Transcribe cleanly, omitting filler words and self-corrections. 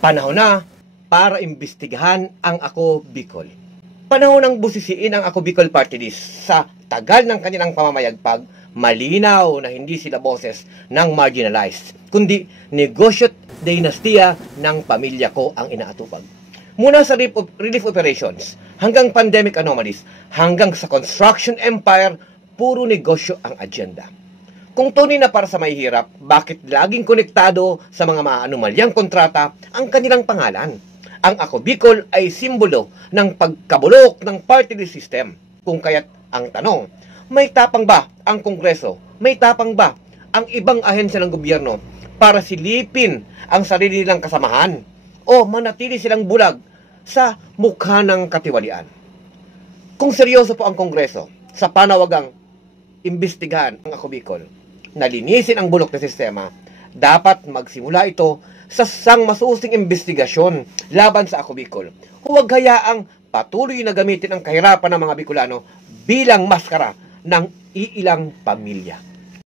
Panahon na para imbestigahan ang Ako Bicol. Panahon ng busisiin ang Ako Bicol Party List sa tagal ng kanilang pamamayagpag, malinaw na hindi sila boses ng marginalized, kundi negosyo at dinastiya ng pamilya ko ang inaatupag. Mula sa relief operations, hanggang pandemic anomalies, hanggang sa construction empire, puro negosyo ang agenda. Kung tunay na para sa mahihirap, bakit laging konektado sa mga maanumalyang kontrata ang kanilang pangalan? Ang Ako Bicol ay simbolo ng pagkabulok ng party list system. Kung kaya't ang tanong, may tapang ba ang Kongreso? May tapang ba ang ibang ahensya ng gobyerno para silipin ang sarili nilang kasamahan? O manatili silang bulag sa mukha ng katiwalian? Kung seryoso po ang Kongreso sa panawagang imbestigahan ang Ako Bicol, nalinisin ang bulok na sistema, dapat magsimula ito sa sangmasusing investigasyon laban sa Ako Bicol. Huwag hayaang patuloy na gamitin ang kahirapan ng mga Bicolano bilang maskara ng iilang pamilya.